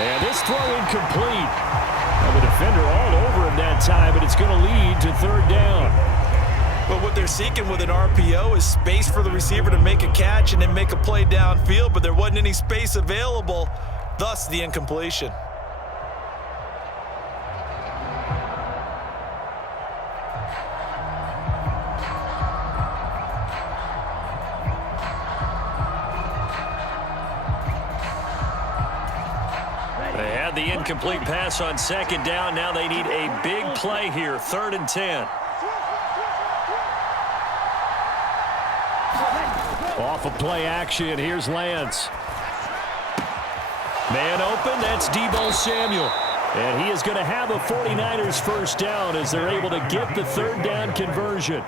And this throw incomplete. Well, the defender all over him that time, but it's going to lead to third down. But what they're seeking with an RPO is space for the receiver to make a catch and then make a play downfield, but there wasn't any space available, thus the incompletion. They had the incomplete pass on second down. Now they need a big play here, 3rd and 10. Off of play action, here's Lance. Man open, that's Deebo Samuel. And he is going to have a 49ers first down as they're able to get the third down conversion.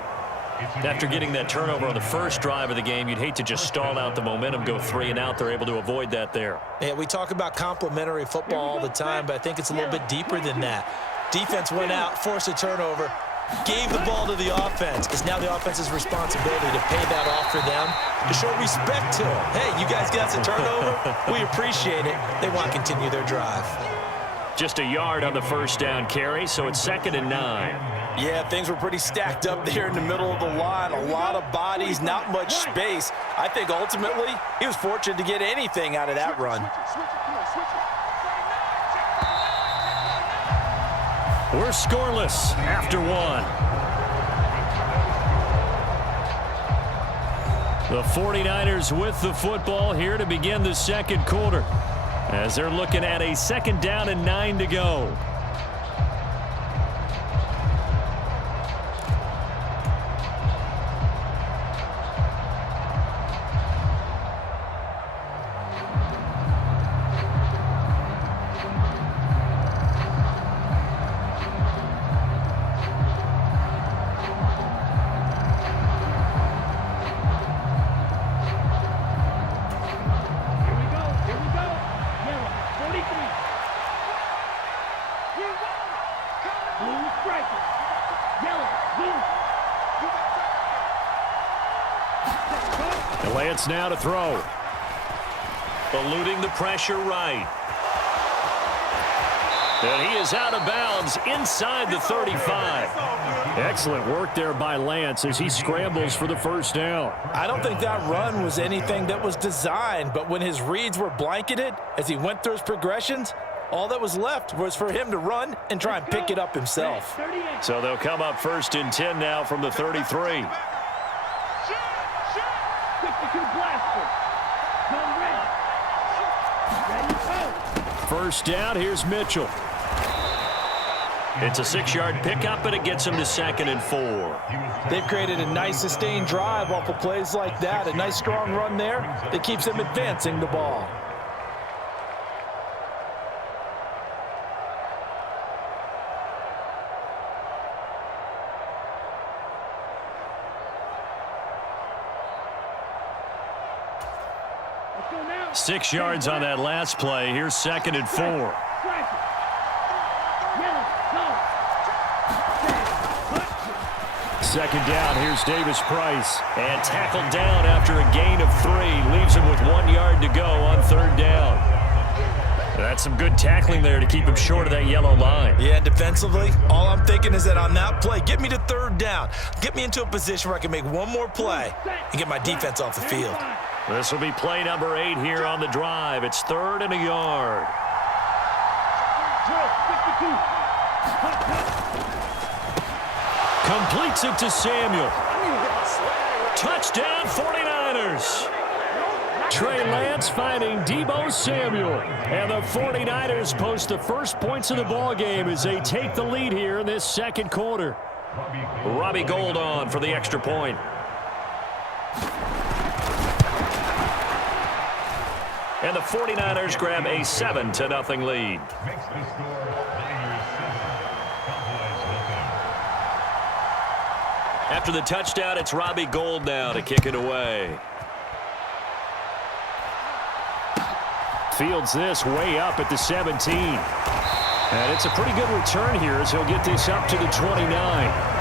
After getting that turnover on the first drive of the game, you'd hate to just stall out the momentum, go 3 and out. They're able to avoid that there. Yeah, we talk about complementary football all the time, but I think it's a little bit deeper than that. Defense went out, forced a turnover, gave the ball to the offense. It's now the offense's responsibility to pay that off for them, to show respect to them. Hey, you guys got some turnover? We appreciate it. They want to continue their drive. Just a yard on the first down carry, so it's 2nd and 9. Yeah, things were pretty stacked up there in the middle of the line. A lot of bodies, not much space. I think ultimately he was fortunate to get anything out of that run. We're scoreless after 1. The 49ers with the football here to begin the second quarter, as they're looking at a 2nd down and 9 to go. Lance now to throw. Eluding the pressure right. And he is out of bounds inside the 35. Excellent work there by Lance as he scrambles for the first down. I don't think that run was anything that was designed, but when his reads were blanketed, as he went through his progressions, all that was left was for him to run and try and pick it up himself. So they'll come up 1st and 10 now from the 33. First down, here's Mitchell. It's a 6-yard pickup, and it gets him to 2nd and 4. They've created a nice sustained drive off of plays like that. A nice strong run there that keeps them advancing the ball. Now. 6 yards on that last play. Here's 2nd and 4. Second down, here's Davis Price. And tackled down after a gain of 3. Leaves him with 1 yard to go on 3rd down. That's some good tackling there to keep him short of that yellow line. Yeah, defensively, all I'm thinking is that on that play, get me to 3rd down. Get me into a position where I can make one more play and get my defense off the field. This will be play number 8 here on the drive. It's 3rd and a yard. Completes it to Samuel. Touchdown 49ers. Trey Lance finding Deebo Samuel. And the 49ers post the first points of the ballgame as they take the lead here in this second quarter. Robbie Gould on for the extra point. And the 49ers grab a 7-0 lead. After the touchdown, it's Robbie Gould now to kick it away. Fields this way up at the 17. And it's a pretty good return here as he'll get this up to the 29.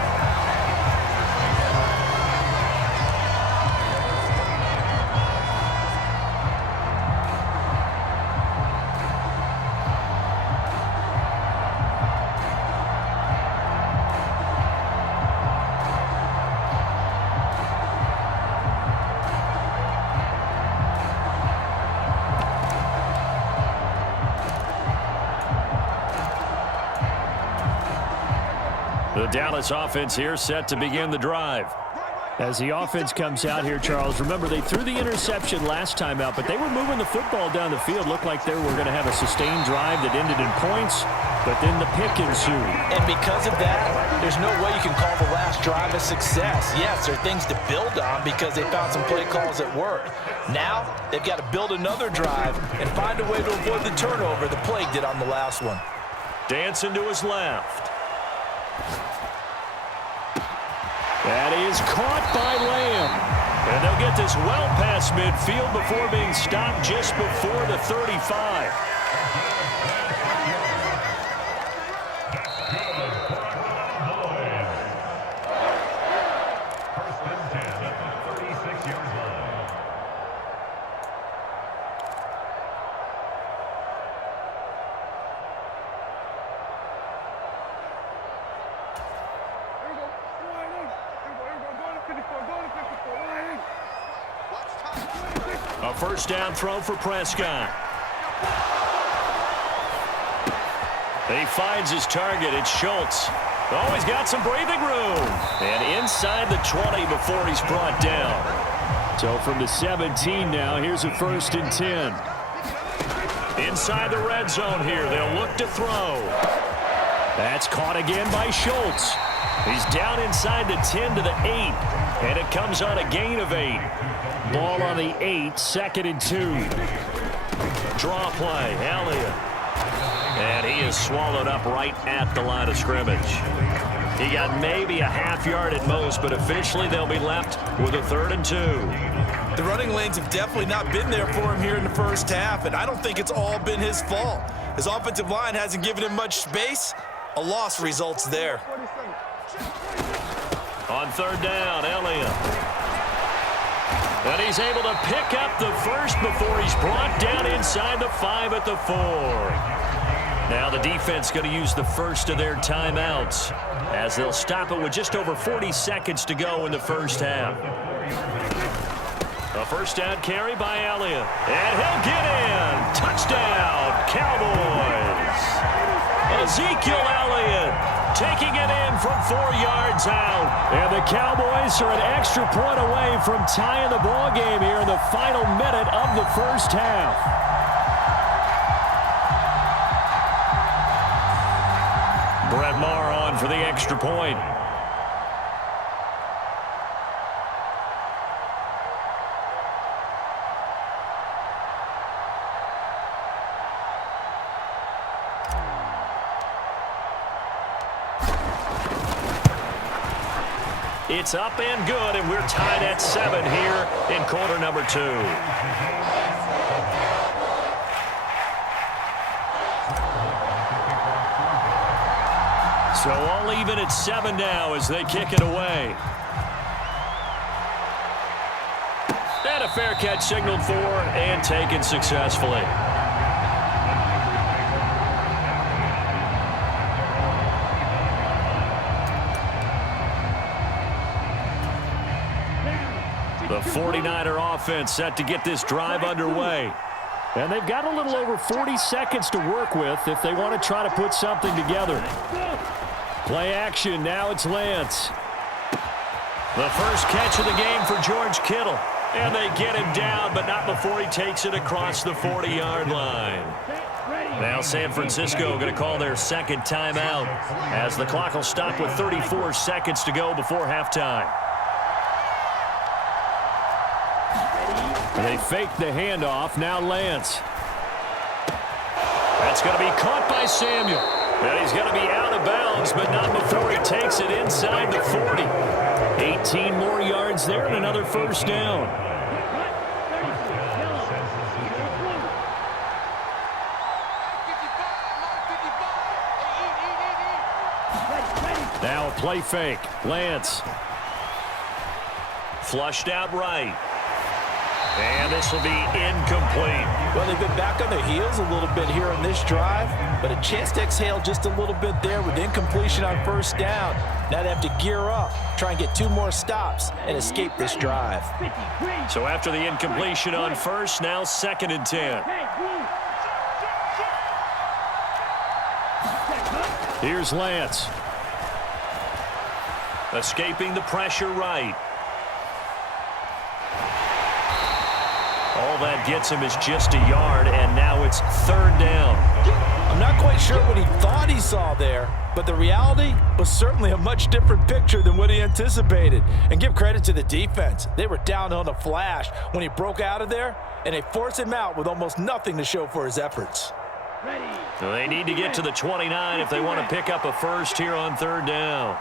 The Dallas offense here set to begin the drive. As the offense comes out here, Charles, remember they threw the interception last time out, but they were moving the football down the field. Looked like they were going to have a sustained drive that ended in points, but then the pick ensued. And because of that, there's no way you can call the last drive a success. Yes, there are things to build on because they found some play calls that work. Now, they've got to build another drive and find a way to avoid the turnover the plague did on the last one. Dancing to his left. That is caught by Lamb. And they'll get this well past midfield before being stopped just before the 35. A first down throw for Prescott. He finds his target. It's Schultz. Oh, he's got some breathing room. And inside the 20 before he's brought down. So from the 17 now, here's a 1st and 10. Inside the red zone here. They'll look to throw. That's caught again by Schultz. He's down inside the 10 to the 8. And it comes on a gain of 8. Ball on the 8, 2nd and 2. Draw play, Elliott. And he is swallowed up right at the line of scrimmage. He got maybe a half yard at most, but officially they'll be left with a 3rd and 2. The running lanes have definitely not been there for him here in the first half, and I don't think it's all been his fault. His offensive line hasn't given him much space. A loss results there. On 3rd down, Elliott. And he's able to pick up the first before he's brought down inside the 5 at the 4. Now the defense going to use the first of their timeouts as they'll stop it with just over 40 seconds to go in the first half. A first down carry by Elliott. And he'll get in. Touchdown, Cowboys. Ezekiel Elliott taking it in from 4 yards out. And the Cowboys are an extra point away from tying the ball game here in the final minute of the first half. Brett Maher on for the extra point. It's up and good, and we're tied at 7 here in quarter number 2. So all even at 7 now as they kick it away. And a fair catch signaled for and taken successfully. The 49er offense set to get this drive underway. And they've got a little over 40 seconds to work with if they want to try to put something together. Play action. Now it's Lance. The first catch of the game for George Kittle. And they get him down, but not before he takes it across the 40-yard line. Now San Francisco going to call their second timeout as the clock will stop with 34 seconds to go before halftime. They fake the handoff. Now Lance. That's going to be caught by Samuel. And he's going to be out of bounds, but not before he takes it inside the 40. 18 more yards there and another first down. Now a play fake. Lance. Flushed out right. And this will be incomplete. Well, they've been back on their heels a little bit here on this drive, but a chance to exhale just a little bit there with incompletion on first down. Now they have to gear up, try and get 2 more stops, and escape this drive. So after the incompletion on first, now 2nd and 10. Here's Lance. Escaping the pressure right. All that gets him is just a yard, and now it's third down. I'm not quite sure what he thought he saw there, but the reality was certainly a much different picture than what he anticipated. And give credit to the defense. They were down on a flash when he broke out of there, and they forced him out with almost nothing to show for his efforts. So they need to get to the 29 if they want to pick up a first here on third down.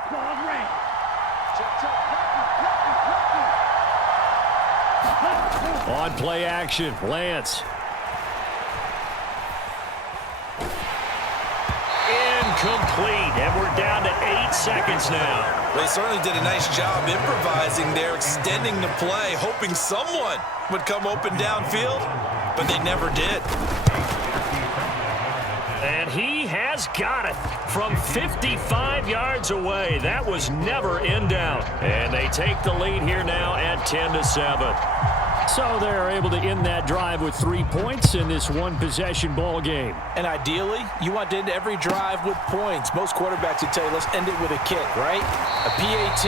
On play action, Lance. Incomplete, and we're down to 8 seconds now. They certainly did a nice job improvising there, extending the play, hoping someone would come open downfield, but they never did. And he has got it from 55 yards away. That was never in doubt. And they take the lead here now at 10-7. So they're able to end that drive with 3 points in this one-possession ball game. And ideally, you want to end every drive with points. Most quarterbacks would tell you, let's end it with a kick, right? A PAT,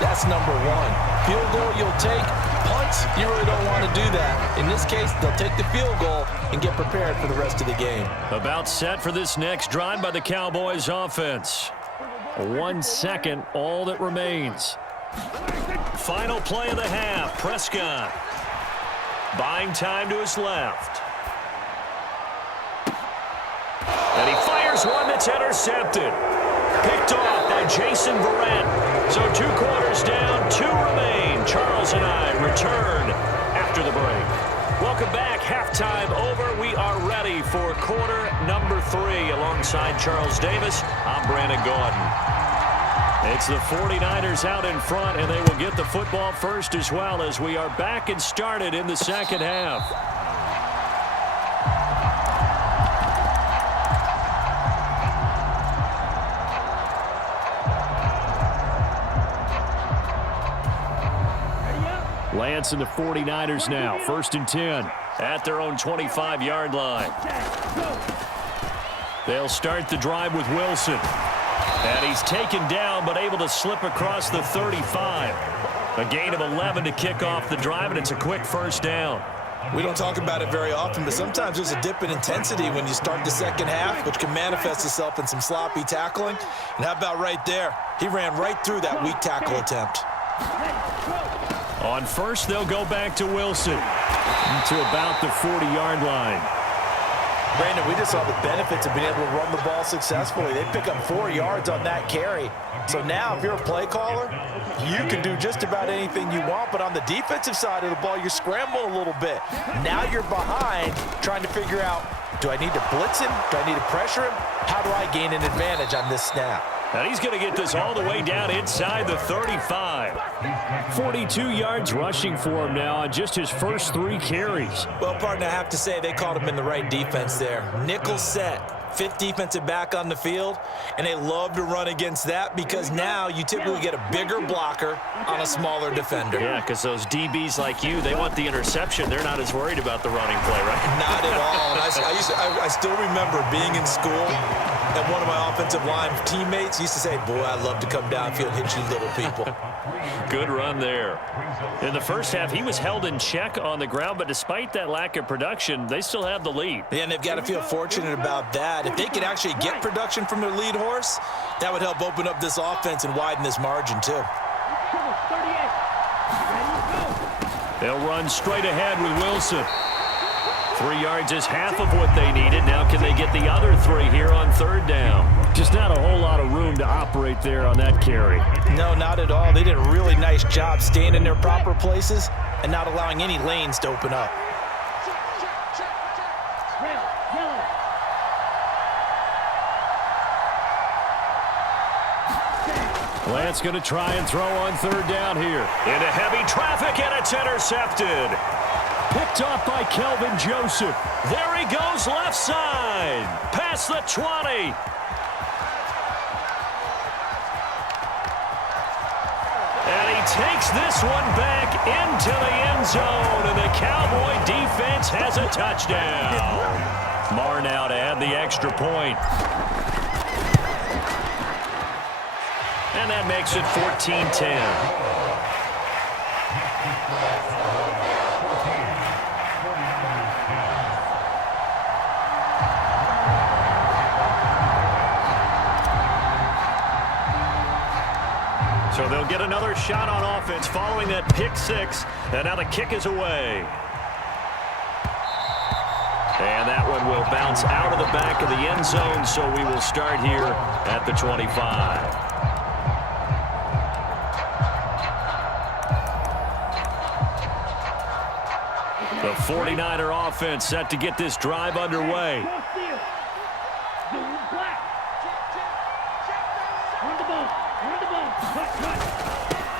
that's number one. Field goal you'll take. Punts, you really don't want to do that. In this case, they'll take the field goal and get prepared for the rest of the game. About set for this next drive by the Cowboys offense. 1 second, all that remains. Final play of the half, Prescott. Buying time to his left. And he fires one that's intercepted. Picked off by Jason Verrett. So 2 quarters down, 2 remain. Charles and I return after the break. Welcome back. Halftime over. We are ready for quarter number 3. Alongside Charles Davis, I'm Brandon Gaudin. It's the 49ers out in front, and they will get the football first as well as we are back and started in the second half. Lance and the 49ers now, 1st and 10. At their own 25-yard line. They'll start the drive with Wilson. And he's taken down but able to slip across the 35. A gain of 11 to kick off the drive, and it's a quick first down. We don't talk about it very often, but sometimes there's a dip in intensity when you start the second half, which can manifest itself in some sloppy tackling. And how about right there? He ran right through that weak tackle attempt. On first, they'll go back to Wilson. To about the 40-yard line. Brandon, we just saw the benefits of being able to run the ball successfully. They pick up 4 yards on that carry. So now, if you're a play caller, you can do just about anything you want. But on the defensive side of the ball, you're scrambling a little bit. Now you're behind trying to figure out, do I need to blitz him? Do I need to pressure him? How do I gain an advantage on this snap? And he's going to get this all the way down inside the 35. 42 yards rushing for him now on just his first 3 carries. Well, partner, I have to say they caught him in the right defense there. Nickel set. 5th defensive back on the field, and they love to run against that because now you typically get a bigger blocker on a smaller defender. Yeah, because those DBs like you, they want the interception. They're not as worried about the running play, right? Not at all. And I still remember being in school, and one of my offensive line teammates used to say, boy, I'd love to come downfield and hit you little people. Good run there. In the first half, he was held in check on the ground, but despite that lack of production, they still have the lead. Yeah, and they've got to feel fortunate about that. If they could actually get production from their lead horse, that would help open up this offense and widen this margin too. They'll run straight ahead with Wilson. 3 yards is half of what they needed. Now can they get the other 3 here on third down? Just not a whole lot of room to operate there on that carry. No, not at all. They did a really nice job staying in their proper places and not allowing any lanes to open up. Lance going to try and throw on third down here. Into heavy traffic, and it's intercepted. Picked off by Kelvin Joseph. There he goes left side. Past the 20. And he takes this one back into the end zone, and the Cowboy defense has a touchdown. Marr now to add the extra point. And that makes it 14-10. So they'll get another shot on offense following that pick six. And now the kick is away. And that one will bounce out of the back of the end zone, so we will start here at the 25. The 49er offense set to get this drive underway.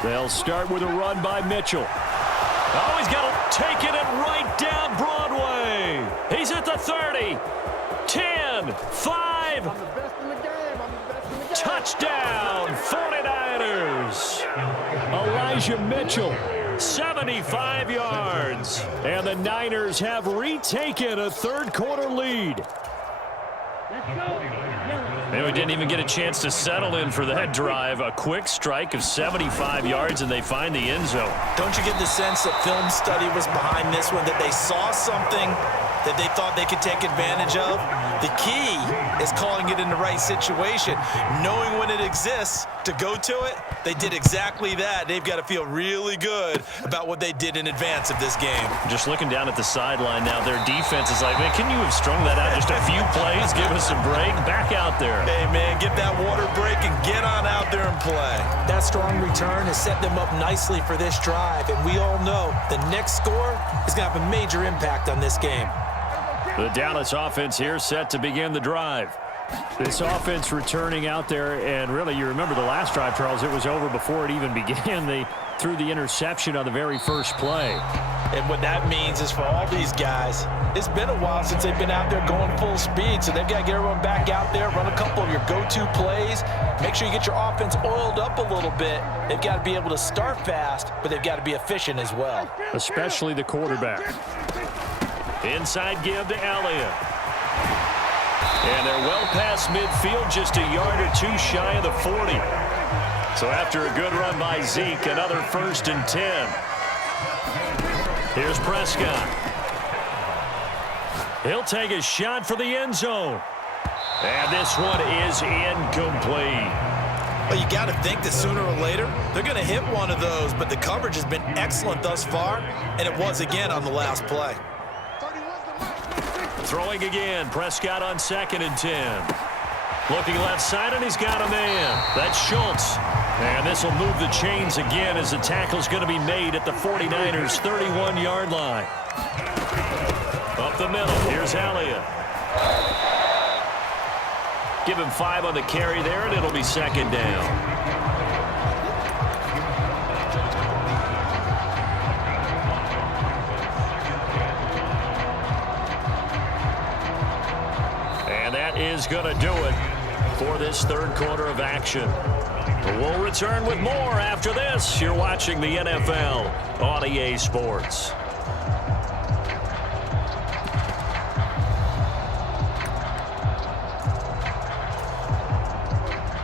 They'll start with a run by Mitchell. Oh, he's got to take it and right down Broadway. He's at the 30, 10, 5. Touchdown, 49ers. Elijah Mitchell, 75 yards. And the Niners have retaken a third-quarter lead. And we didn't even get a chance to settle in for that drive. A quick strike of 75 yards, and they find the end zone. Don't you get the sense that film study was behind this one, that they saw something that they thought they could take advantage of? The key is calling it in the right situation, knowing when it exists to go to it. They did exactly that. They've got to feel really good about what they did in advance of this game. Just looking down at the sideline now, their defense is like, man, can you have strung that out just a few plays? Give us a break. Back out there. Hey, man, get that water break and get on out there and play. That strong return has set them up nicely for this drive, and we all know the next score is going to have a major impact on this game. The Dallas offense here set to begin the drive. This offense returning out there, and really, you remember the last drive, Charles, it was over before it even began. They threw the interception on the very first play. And what that means is for all these guys, it's been a while since they've been out there going full speed, so they've got to get everyone back out there, run a couple of your go-to plays, make sure you get your offense oiled up a little bit. They've got to be able to start fast, but they've got to be efficient as well. Especially the quarterback. Inside give to Elliott. And they're well past midfield, just a yard or two shy of the 40. So after a good run by Zeke, another 1st and 10. Here's Prescott. He'll take a shot for the end zone. And this one is incomplete. Well, you got to think that sooner or later, they're going to hit one of those, but the coverage has been excellent thus far, and it was again on the last play. Throwing again, Prescott on 2nd and 10. Looking left side, and he's got a man. That's Schultz. And this will move the chains again as the tackle's going to be made at the 49ers' 31-yard line. Up the middle, here's Elliott. Give him 5 on the carry there, and it'll be 2nd down. Is going to do it for this third quarter of action. We'll return with more after this. You're watching the NFL on EA Sports.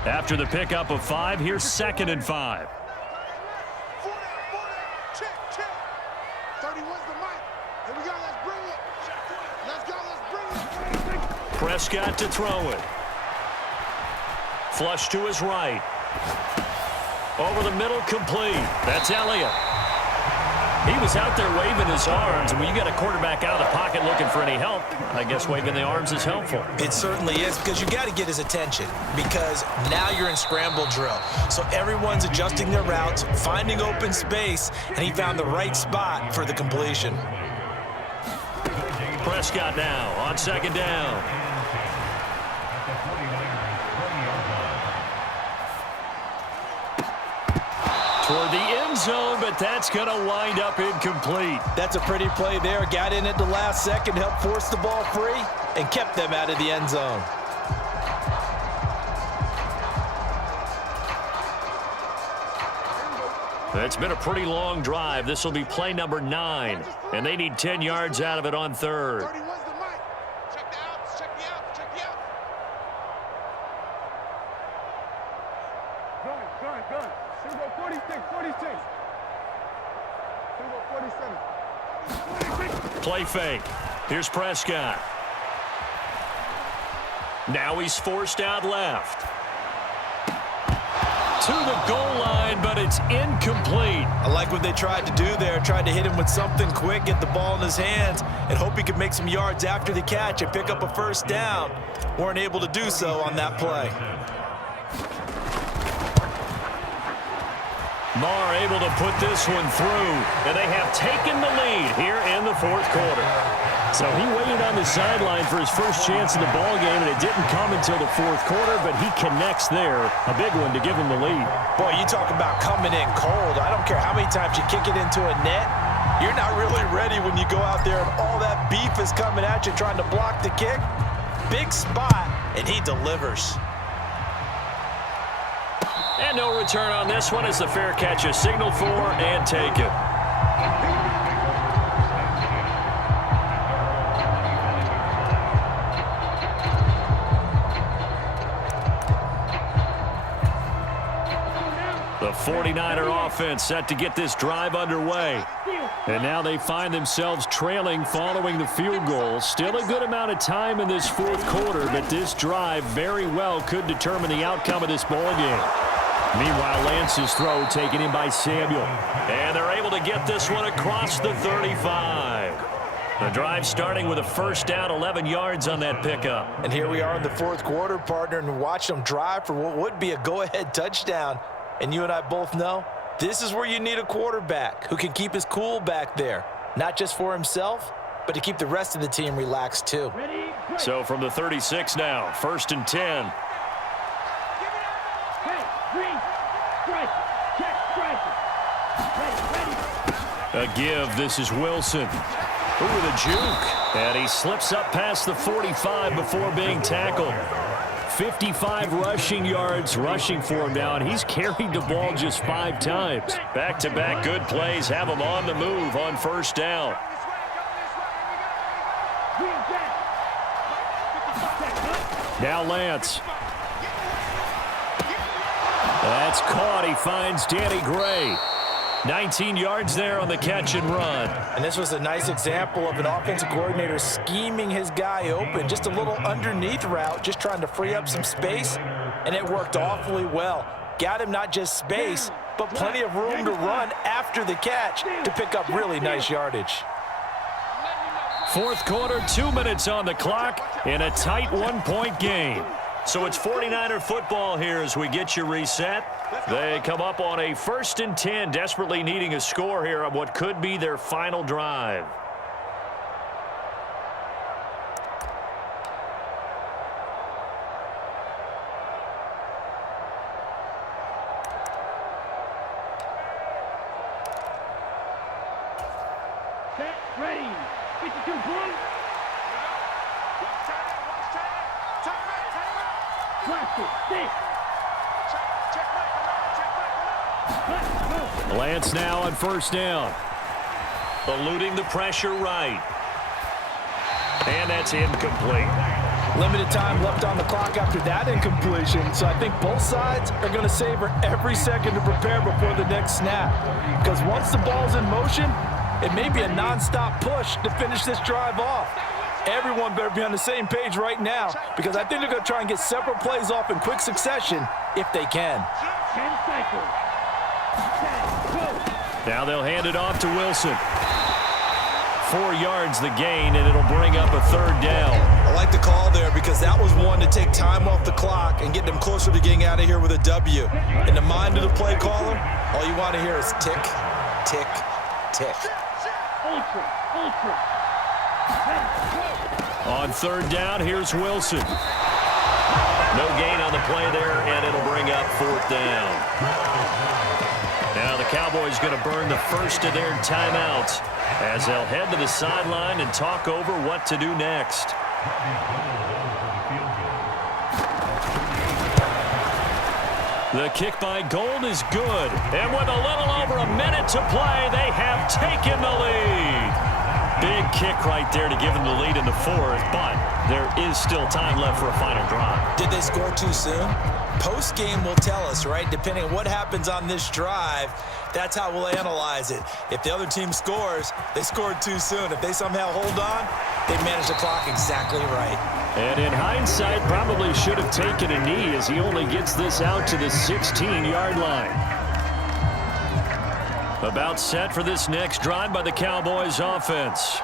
After the pickup of 5, here's 2nd and 5. Prescott to throw it. Flush to his right. Over the middle, complete. That's Elliott. He was out there waving his arms, and when you got a quarterback out of the pocket looking for any help, I guess waving the arms is helpful. It certainly is, because you got to get his attention, because now you're in scramble drill. So everyone's adjusting their routes, finding open space, and he found the right spot for the completion. Prescott now on 2nd down. Toward the end zone, but that's going to wind up incomplete. That's a pretty play there. Got in at the last second, helped force the ball free, and kept them out of the end zone. It's been a pretty long drive. This will be play number 9, and they need 10 yards out of it on 3rd. Play fake. Here's Prescott. Now he's forced out left. To the goal line, but it's incomplete. I like what they tried to do there. Tried to hit him with something quick, get the ball in his hands, and hope he could make some yards after the catch and pick up a first down. Weren't able to do so on that play. Marr able to put this one through, and they have taken the lead here in the fourth quarter. So he waited on the sideline for his first chance in the ball game, and it didn't come until the fourth quarter, but he connects there. A big one to give him the lead. Boy, you talk about coming in cold. I don't care how many times you kick it into a net. You're not really ready when you go out there and all that beef is coming at you trying to block the kick. Big spot, and he delivers. And no return on this one as the fair catch is signaled for and taken. The 49er offense set to get this drive underway. And now they find themselves trailing following the field goal. Still a good amount of time in this fourth quarter, but this drive very well could determine the outcome of this ball game. Meanwhile, Lance's throw taken in by Samuel. And they're able to get this one across the 35. The drive starting with a first down, 11 yards on that pickup. And here we are in the fourth quarter, partner, and watch them drive for what would be a go-ahead touchdown. And you and I both know this is where you need a quarterback who can keep his cool back there, not just for himself, but to keep the rest of the team relaxed too. So from the 36 now, 1st and 10. A give. This is Wilson. Ooh, the juke. And he slips up past the 45 before being tackled. 55 rushing yards rushing for him now, and he's carried the ball just 5 times. Back-to-back good plays have him on the move on first down. Now Lance. That's caught. He finds Danny Gray. 19 yards there on the catch and run. And this was a nice example of an offensive coordinator scheming his guy open. Just a little underneath route, just trying to free up some space, and it worked awfully well. Got him not just space, but plenty of room to run after the catch to pick up really nice yardage. Fourth quarter, 2 minutes on the clock in a tight 1-point game. So it's 49er football here as we get you reset. They come up on a 1st and 10, desperately needing a score here on what could be their final drive. Set, ready, 52 blue. Lance now on first down. Eluding the pressure right. And that's incomplete. Limited time left on the clock after that incompletion, so I think both sides are going to savor every second to prepare before the next snap. Because once the ball's in motion, it may be a nonstop push to finish this drive off. Everyone better be on the same page right now, because I think they're going to try and get several plays off in quick succession if they can. 10 cycles. Now they'll hand it off to Wilson. 4 yards the gain, and it'll bring up a 3rd down. I like the call there because that was one to take time off the clock and get them closer to getting out of here with a W. In the mind of the play caller, all you want to hear is tick, tick, tick. Ultra, ultra. On 3rd down, here's Wilson. No gain on the play there, and it'll bring up 4th down. Now the Cowboys going to burn the first of their timeouts as they'll head to the sideline and talk over what to do next. The kick by Gold is good, and with a little over a minute to play, they have taken the lead. Big big kick right there to give them the lead in the fourth, but there is still time left for a final drive. Did they score too soon? Post-game will tell us, right? Depending on what happens on this drive, that's how we'll analyze it. If the other team scores, they scored too soon. If they somehow hold on, they manage the clock exactly right. And in hindsight, probably should have taken a knee as he only gets this out to the 16-yard line. About set for this next drive by the Cowboys offense.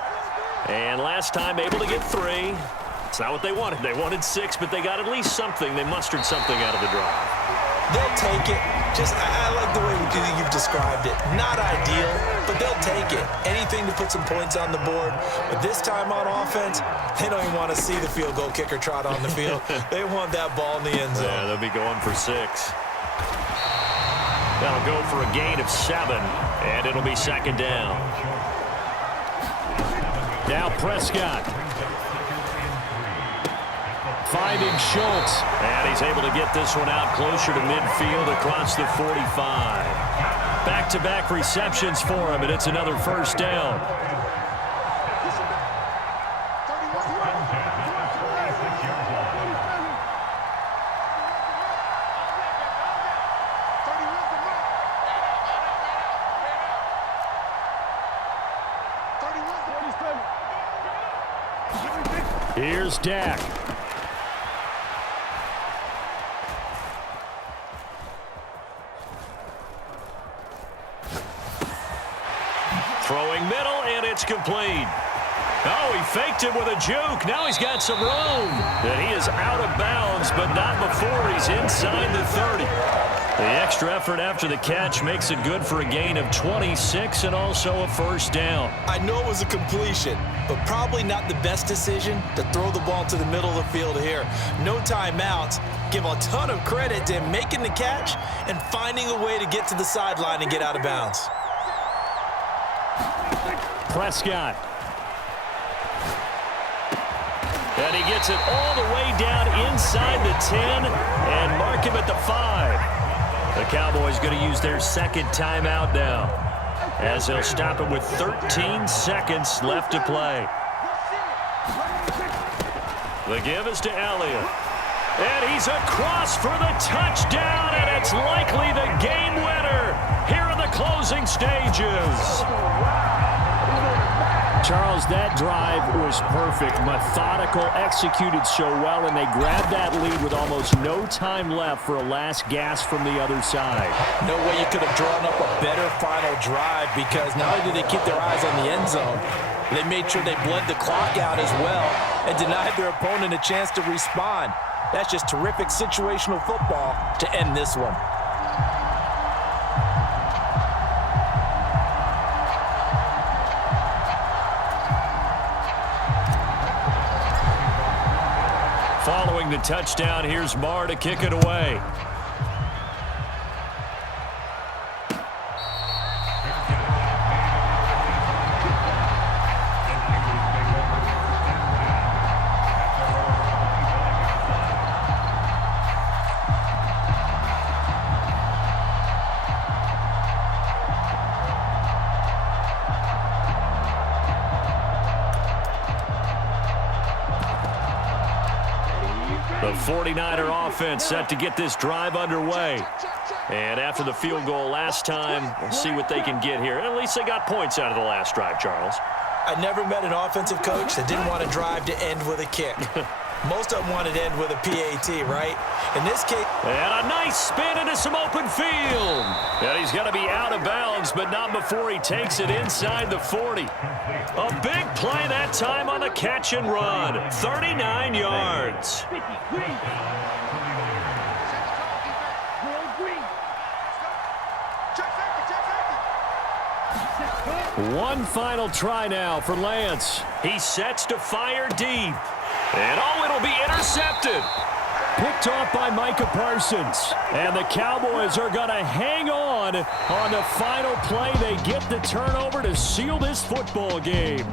And last time able to get 3. It's not what they wanted. They wanted 6, but they got at least something. They mustered something out of the drive. They'll take it. I like the way you've described it. Not ideal, but they'll take it. Anything to put some points on the board. But this time on offense, they don't even want to see the field goal kicker trot on the field. They want that ball in the end zone. Yeah, they'll be going for 6. That'll go for a gain of 7, and it'll be second down. Now Prescott. Finding Schultz. And he's able to get this one out closer to midfield across the 45. Back-to-back receptions for him, and it's another first down. Here's Dak. Throwing middle, and it's complete. Oh, he faked it with a juke. Now he's got some room. And he is out of bounds, but not before he's inside the 30. The extra effort after the catch makes it good for a gain of 26 and also a first down. I know it was a completion, but probably not the best decision to throw the ball to the middle of the field here. No timeouts. Give a ton of credit to him making the catch and finding a way to get to the sideline and get out of bounds. Prescott. And he gets it all the way down inside the 10 and mark him at the 5. The Cowboys going to use their second timeout now, as they'll stop it with 13 seconds left to play. The give is to Elliott. And he's across for the touchdown, and it's likely the game winner here in the closing stages. Charles, that drive was perfect. Methodical, executed so well, and they grabbed that lead with almost no time left for a last gasp from the other side. No way you could have drawn up a better final drive, because not only did they keep their eyes on the end zone, they made sure they bled the clock out as well and denied their opponent a chance to respond. That's just terrific situational football to end this one. Following the touchdown, here's Marr to kick it away. The 49er offense set to get this drive underway. And after the field goal last time, we'll see what they can get here. At least they got points out of the last drive, Charles. I never met an offensive coach that didn't want a drive to end with a kick. Most of them wanted to end with a PAT, right? In this case... And a nice spin into some open field. And he's going to be out of bounds, but not before he takes it inside the 40. A big play that time on the catch and run. 39 yards. One final try now for Lance. He sets to fire deep. And oh, it'll be intercepted. Picked off by Micah Parsons. And the Cowboys are going to hang on the final play. They get the turnover to seal this football game.